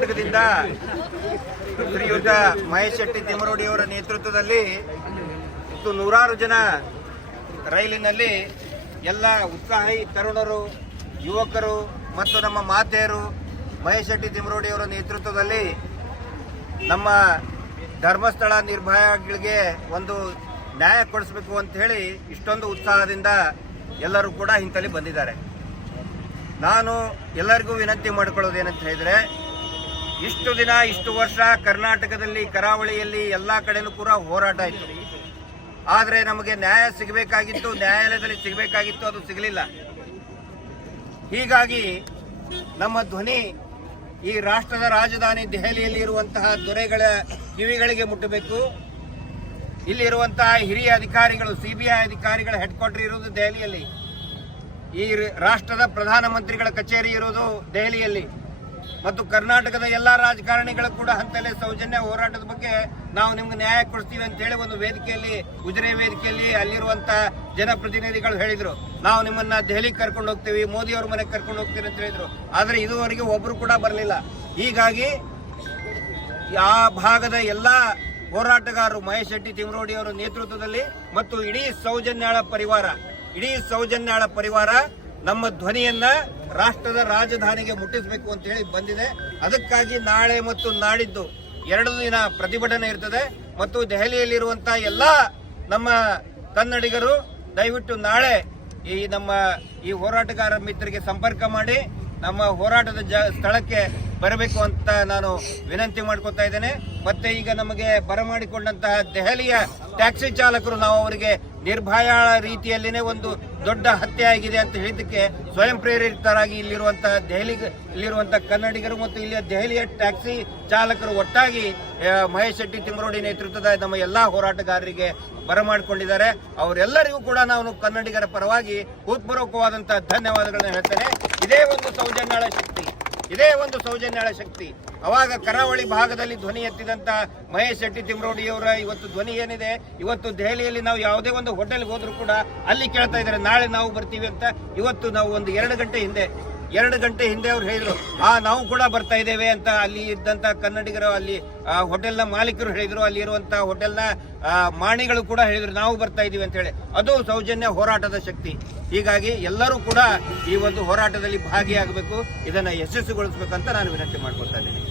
ಕರ್ನಾಟಕದಿಂದ ಶ್ರೀಯುತ ಮಹೇಶ್ ಶೆಟ್ಟಿ ತಿಮರೋಡಿಯವರ ನೇತೃತ್ವದಲ್ಲಿ ಮತ್ತು ನೂರಾರು ಜನ ರೈಲಿನಲ್ಲಿ ಎಲ್ಲ ಉತ್ಸಾಹಿ ತರುಣರು, ಯುವಕರು ಮತ್ತು ನಮ್ಮ ಮಾತೆಯರು ಮಹೇಶ್ ಶೆಟ್ಟಿ ತಿಮರೋಡಿಯವರ ನೇತೃತ್ವದಲ್ಲಿ ನಮ್ಮ ಧರ್ಮಸ್ಥಳ ನಿರ್ಭಯಗಳಿಗೆ ಒಂದು ನ್ಯಾಯ ಕೊಡಿಸ್ಬೇಕು ಅಂತ ಹೇಳಿ ಇಷ್ಟೊಂದು ಉತ್ಸಾಹದಿಂದ ಎಲ್ಲರೂ ಕೂಡ ಇಂತಲ್ಲಿ ಬಂದಿದ್ದಾರೆ. ನಾನು ಎಲ್ಲರಿಗೂ ವಿನಂತಿ ಮಾಡಿಕೊಳ್ಳೋದೇನಂತ ಹೇಳಿದ್ರೆ ಇಷ್ಟು ದಿನ, ಇಷ್ಟು ವರ್ಷ ಕರ್ನಾಟಕದಲ್ಲಿ, ಕರಾವಳಿಯಲ್ಲಿ ಎಲ್ಲ ಕಡೆನೂ ಕೂಡ ಹೋರಾಟ ಇತ್ತು ಆದರೆ ನಮಗೆ ನ್ಯಾಯ ಸಿಗಬೇಕಾಗಿತ್ತು, ನ್ಯಾಯಾಲಯದಲ್ಲಿ ಸಿಗಬೇಕಾಗಿತ್ತು, ಅದು ಸಿಗಲಿಲ್ಲ. ಹೀಗಾಗಿ ನಮ್ಮ ಧ್ವನಿ ಈ ರಾಷ್ಟ್ರದ ರಾಜಧಾನಿ ದೆಹಲಿಯಲ್ಲಿ ಇರುವಂತಹ ದೊರೆಗಳ ಕಿವಿಗಳಿಗೆ ಮುಟ್ಟಬೇಕು. ಇಲ್ಲಿರುವಂತಹ ಹಿರಿಯ ಅಧಿಕಾರಿಗಳು, ಸಿಬಿಐ ಅಧಿಕಾರಿಗಳ ಹೆಡ್ ಕ್ವಾರ್ಟರ್ ಇರುವುದು ದೆಹಲಿಯಲ್ಲಿ. ಈ ರಾಷ್ಟ್ರದ ಪ್ರಧಾನಮಂತ್ರಿಗಳ ಕಚೇರಿ ಇರೋದು ದೆಹಲಿಯಲ್ಲಿ. ಮತ್ತು ಕರ್ನಾಟಕದ ಎಲ್ಲಾ ರಾಜಕಾರಣಿಗಳು ಕೂಡ ಹಂತಲೇ ಸೌಜನ್ಯ ಹೋರಾಟದ ಬಗ್ಗೆ ನಾವು ನಿಮ್ಗೆ ನ್ಯಾಯ ಕೊಡ್ತೀವಿ ಅಂತ ಹೇಳಿ ಒಂದು ವೇದಿಕೆಯಲ್ಲಿ, ಉಜಿರೆ ವೇದಿಕೆಯಲ್ಲಿ ಅಲ್ಲಿರುವಂತ ಜನಪ್ರತಿನಿಧಿಗಳು ಹೇಳಿದ್ರು. ನಾವು ನಿಮ್ಮನ್ನ ದೆಹಲಿಗೆ ಕರ್ಕೊಂಡು ಹೋಗ್ತೀವಿ, ಮೋದಿ ಅವ್ರ ಮನೆಗೆ ಕರ್ಕೊಂಡು ಹೋಗ್ತೀವಿ ಅಂತ ಹೇಳಿದ್ರು. ಆದ್ರೆ ಇದುವರೆಗೆ ಒಬ್ರು ಕೂಡ ಬರಲಿಲ್ಲ. ಹೀಗಾಗಿ ಆ ಭಾಗದ ಎಲ್ಲಾ ಹೋರಾಟಗಾರರು ಮಹೇಶ್ ಶೆಟ್ಟಿ ತಿಮರೋಡಿ ಅವರ ನೇತೃತ್ವದಲ್ಲಿ ಮತ್ತು ಇಡೀ ಸೌಜನ್ಯಾಳ ಪರಿವಾರ, ಇಡೀ ಸೌಜನ್ಯಾಳ ಪರಿವಾರ ನಮ್ಮ ಧ್ವನಿಯನ್ನ ರಾಷ್ಟ್ರದ ರಾಜಧಾನಿಗೆ ಮುಟ್ಟಿಸಬೇಕು ಅಂತ ಹೇಳಿ ಬಂದಿದೆ. ಅದಕ್ಕಾಗಿ ನಾಳೆ ಮತ್ತು ನಾಡಿದ್ದು ಎರಡು ದಿನ ಪ್ರತಿಭಟನೆ ಇರ್ತದೆ. ಮತ್ತು ದೆಹಲಿಯಲ್ಲಿರುವಂತಹ ಎಲ್ಲ ನಮ್ಮ ಕನ್ನಡಿಗರು ದಯವಿಟ್ಟು ನಾಳೆ ಈ ನಮ್ಮ ಈ ಹೋರಾಟಗಾರ ಮಿತ್ರರಿಗೆ ಸಂಪರ್ಕ ಮಾಡಿ ನಮ್ಮ ಹೋರಾಟದ ಜ, ಸ್ಥಳಕ್ಕೆ ಬರಬೇಕು ಅಂತ ನಾನು ವಿನಂತಿ ಮಾಡ್ಕೊತಾ ಇದ್ದೇನೆ. ಮತ್ತೆ ಈಗ ನಮಗೆ ಬರಮಾಡಿಕೊಂಡಂತಹ ದೆಹಲಿಯ ಟ್ಯಾಕ್ಸಿ ಚಾಲಕರು ನಾವು ಅವರಿಗೆ ನಿರ್ಭಯಾಳ ರೀತಿಯಲ್ಲಿನೇ ಒಂದು ದೊಡ್ಡ ಹತ್ಯೆ ಆಗಿದೆ ಅಂತ ಹೇಳಿದ್ದಕ್ಕೆ ಸ್ವಯಂ ಪ್ರೇರಿತರಾಗಿ ಇಲ್ಲಿರುವಂತಹ ದೆಹಲಿ, ಇಲ್ಲಿರುವಂತಹ ಕನ್ನಡಿಗರು ಮತ್ತು ಇಲ್ಲಿಯ ದೆಹಲಿಯ ಟ್ಯಾಕ್ಸಿ ಚಾಲಕರು ಒಟ್ಟಾಗಿ ಮಹೇಶ್ ಶೆಟ್ಟಿ ತಿಮರೋಡಿ ನೇತೃತ್ವದ ನಮ್ಮ ಎಲ್ಲಾ ಹೋರಾಟಗಾರರಿಗೆ ಬರಮಾಡಿಕೊಂಡಿದ್ದಾರೆ. ಅವರೆಲ್ಲರಿಗೂ ಕೂಡ ನಾನು ಕನ್ನಡಿಗರ ಪರವಾಗಿ ಹೃತ್ಪೂರ್ವಕವಾದಂತಹ ಧನ್ಯವಾದಗಳನ್ನು ಹೇಳ್ತೇನೆ. ಇದೇ ಒಂದು ಸೌಜನ್ಯಾಳ ಶಕ್ತಿ. ಇದೇ ಒಂದು ಸೌಜನ್ಯಾಳ ಶಕ್ತಿ. ಅವಾಗ ಕರಾವಳಿ ಭಾಗದಲ್ಲಿ ಧ್ವನಿ ಎತ್ತಿದಂತ ಮಹೇಶ್ ಶೆಟ್ಟಿ ತಿಮ್ರೋಡಿಯವರ ಇವತ್ತು ಧ್ವನಿ ಏನಿದೆ, ಇವತ್ತು ದೆಹಲಿಯಲ್ಲಿ ನಾವು ಯಾವುದೇ ಒಂದು ಹೋಟೆಲ್ಗೆ ಹೋದ್ರು ಕೂಡ ಅಲ್ಲಿ ಕೇಳ್ತಾ ಇದ್ದಾರೆ, ನಾಳೆ ನಾವು ಬರ್ತೀವಿ ಅಂತ. ಇವತ್ತು ನಾವು ಒಂದು ಎರಡು ಗಂಟೆ ಹಿಂದೆ ಎರಡು ಗಂಟೆ ಹಿಂದೆ ಅವ್ರು ಹೇಳಿದ್ರು ಆ ನಾವು ಕೂಡ ಬರ್ತಾ ಇದ್ದೇವೆ ಅಂತ ಅಲ್ಲಿ ಇದ್ದಂತ ಕನ್ನಡಿಗರು ಅಲ್ಲಿ ಆ, ಹೋಟೆಲ್ನ ಮಾಲೀಕರು ಹೇಳಿದ್ರು ಅಲ್ಲಿ ಇರುವಂತಹ ಹೋಟೆಲ್ನ ಮಾಣಿಗಳು ಕೂಡ ಹೇಳಿದ್ರು ನಾವು ಬರ್ತಾ ಇದೀವಿ ಅಂತ ಹೇಳಿ. ಅದು ಸೌಜನ್ಯ ಹೋರಾಟದ ಶಕ್ತಿ. ಹೀಗಾಗಿ ಎಲ್ಲರೂ ಕೂಡ ಈ ಒಂದು ಹೋರಾಟದಲ್ಲಿ ಭಾಗಿಯಾಗಬೇಕು ಇದನ್ನ ಯಶಸ್ವಿಗೊಳಿಸಬೇಕಂತ ನಾನು ವಿನಂತಿ ಮಾಡ್ಕೊಳ್ತಾ ಇದ್ದೀನಿ.